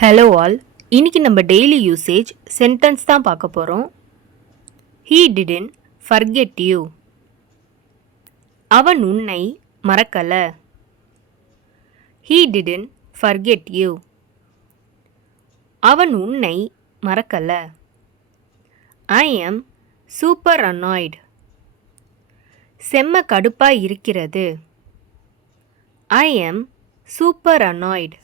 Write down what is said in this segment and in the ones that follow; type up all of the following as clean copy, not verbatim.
Hello all, இன்னைக்கு நம்ம daily usage sentence தான் பார்க்க போகிறோம். He didn't forget you. அவன் உன்னை மறக்கல. He didn't forget you. அவன் உன்னை மறக்கல. I am super annoyed. செம்ம கடுப்பா இருக்கிறது. I am super annoyed.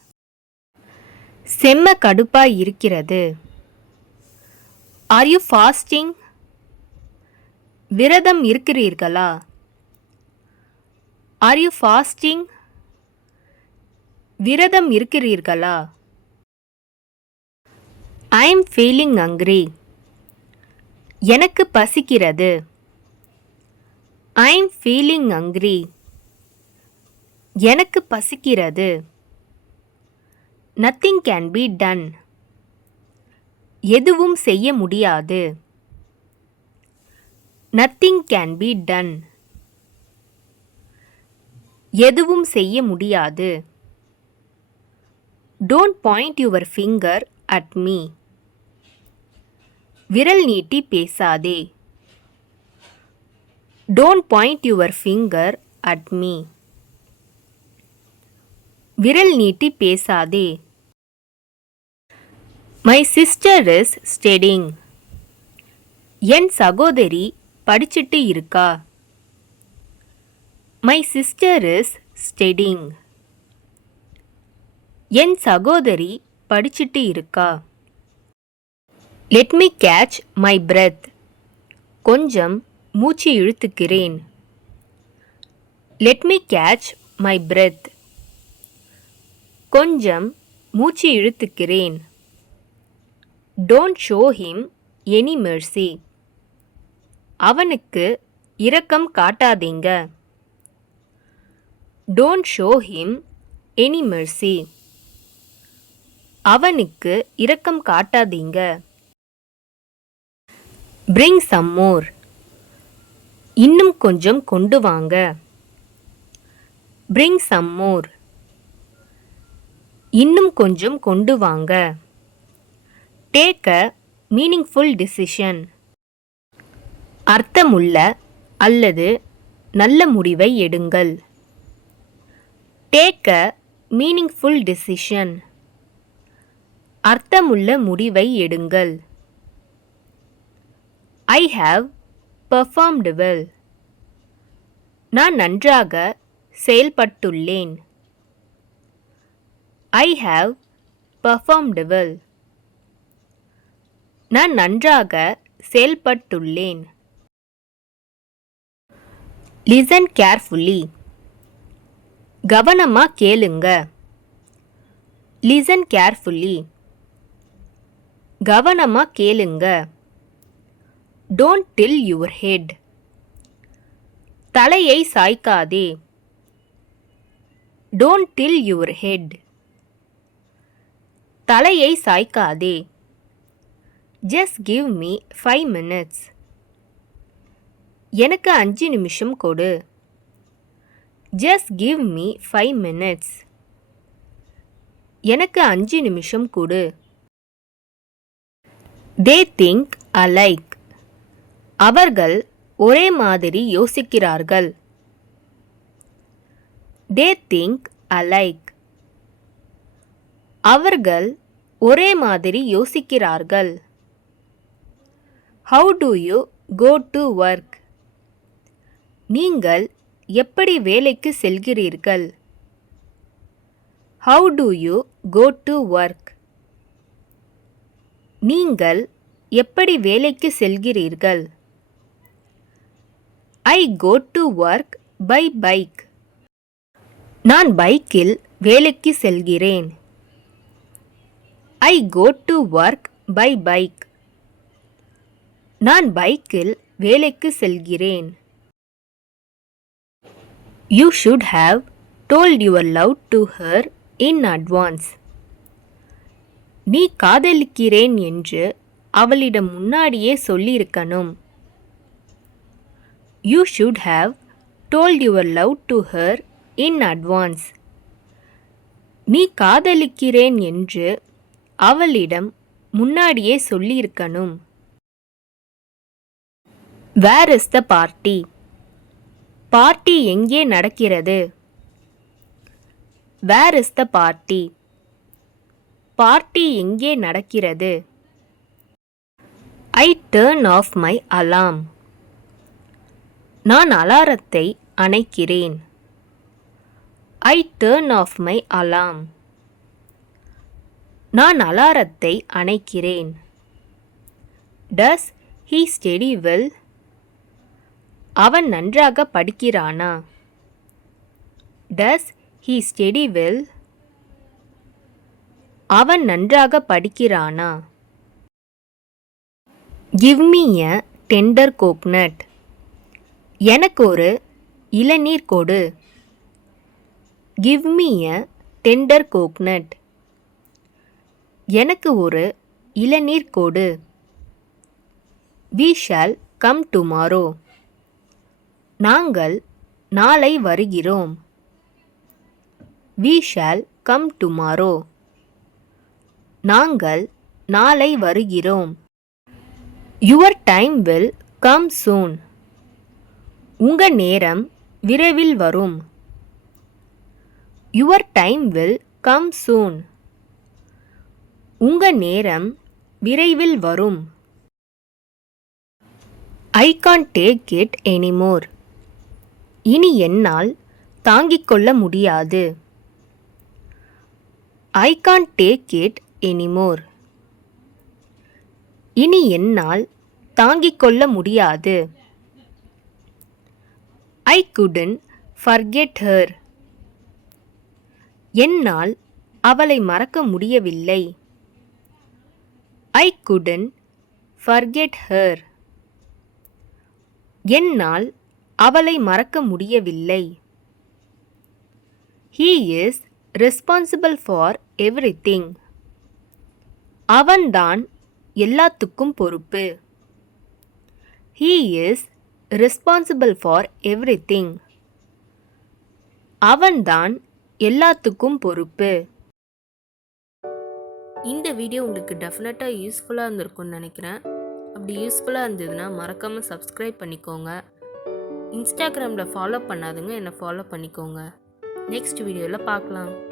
செம்ம கடுப்பா இருக்கிறது. Are you fasting? விரதம் இருக்கிறீர்களா? Are you fasting? விரதம் இருக்கிறீர்களா? I am feeling hungry. எனக்கு பசிக்கிறது. I am feeling hungry. எனக்கு பசிக்கிறது. Nothing can be done. எதுவும் செய்ய முடியாது. Nothing can be done. எதுவும் செய்ய முடியாது. Don't point your finger at me. விரல் நீட்டி பேசாதே. Don't point your finger at me. விரல் நீட்டி பேசாதே. My sister is studying. என் சகோதரி படிச்சிட்டு இருக்கா. My sister is studying. என் சகோதரி படிச்சிட்டு இருக்கா. Let me catch my breath. கொஞ்சம் மூச்சு இழுத்துக்கிறேன். Let me catch my breath. கொஞ்சம் மூச்சு இழுத்துக்கிறேன். Don't show him any mercy. அவனுக்கு இரக்கம் காட்டாதீங்க. Don't show him any mercy. அவனுக்கு இரக்கம் காட்டாதீங்க. Bring some more. இன்னும் கொஞ்சம் கொண்டு வாங்க. Bring some more. இன்னும் கொஞ்சம் கொண்டு வாங்க. Take a meaningful decision. அர்த்தமுள்ள அல்லது நல்ல முடிவை எடுங்கள். Take a meaningful decision. அர்த்தமுள்ள முடிவை எடுங்கள். I have performed well. நான் நன்றாக செயல்பட்டுள்ளேன். I have performed well. நான் நன்றாக செயல்பட்டுள்ளேன். Listen carefully. கவனமா கேளுங்க. Listen carefully. கவனமா கேளுங்க. Don't tilt your head. தலையை சாய்க்காதே. Don't tilt your head. தலையை சாய்க்காதே. Just give me 5 minutes. எனக்கு 5 நிமிஷம் கொடு. Just give me 5 minutes. எனக்கு 5 நிமிஷம் கொடு. They think alike. அவர்கள் ஒரே மாதிரி யோசிக்கிறார்கள். They think alike. அவர்கள் ஒரே மாதிரி யோசிக்கிறார்கள். How do you go to work? நீங்கள் எப்படி வேலைக்கு செல்கிறீர்கள்? How do you go to work? நீங்கள் எப்படி வேலைக்கு செல்கிறீர்கள்? I go to work by bike. நான் பைக்கில் வேலைக்கு செல்கிறேன். I go to work by bike. நான் பைக்கில் வேலைக்கு செல்கிறேன். You should have told your love to her in advance. நீ காதலிக்கிறேன் என்று அவளிடம் முன்னாடியே சொல்லியிருக்கணும். You should have told your love to her in advance. நீ காதலிக்கிறேன் என்று அவளிடம் முன்னாடியே சொல்லியிருக்கணும். Where is the party? Party எங்கே நடக்கிறது? Where is the party? Party எங்கே நடக்கிறது? I turn off my alarm. நான் அலாரத்தை அணைக்கிறேன். I turn off my alarm. நான் அலாரத்தை அணைக்கிறேன். Does he study well? அவன் நன்றாக படிக்கிறானா? Does he study well? அவன் நன்றாக படிக்கிறானா? Give me a tender coconut. எனக்கு ஒரு இளநீர் கொடு. Give me a tender coconut. எனக்கு ஒரு இளநீர் கொடு. We shall come tomorrow. நாங்கள் நாளை வருகிறோம். We shall come tomorrow. நாங்கள் நாளை வருகிறோம். Your time will come soon. உங்க நேரம் விரைவில் வரும். Your time will come soon. உங்க நேரம் விரைவில் வரும். I can't take it anymore. இனி என்னால் தாங்கிக் கொள்ள முடியாது. I can't take it anymore. இனி என்னால் தாங்கிக் கொள்ள முடியாது. I couldn't forget her. என்னால் அவளை மறக்க முடியவில்லை. I couldn't forget her. என்னால் அவளை மறக்க முடியவில்லை. He is responsible for everything. அவன்தான் எல்லாத்துக்கும் பொறுப்பு. He is responsible for everything. அவன்தான் எல்லாத்துக்கும் பொறுப்பு. இந்த வீடியோ உங்களுக்கு டெஃபினட்டாக யூஸ்ஃபுல்லாக இருந்திருக்கும்னு நினைக்கிறேன். அப்படி யூஸ்ஃபுல்லாக இருந்ததுன்னா மறக்காமல் சப்ஸ்கிரைப் பண்ணிக்கோங்க. இன்ஸ்டாகிராமில் ஃபாலோ பண்ணாதுங்க, என்னை ஃபாலோ பண்ணிக்கோங்க. நெக்ஸ்ட் வீடியோவில் பார்க்கலாம்.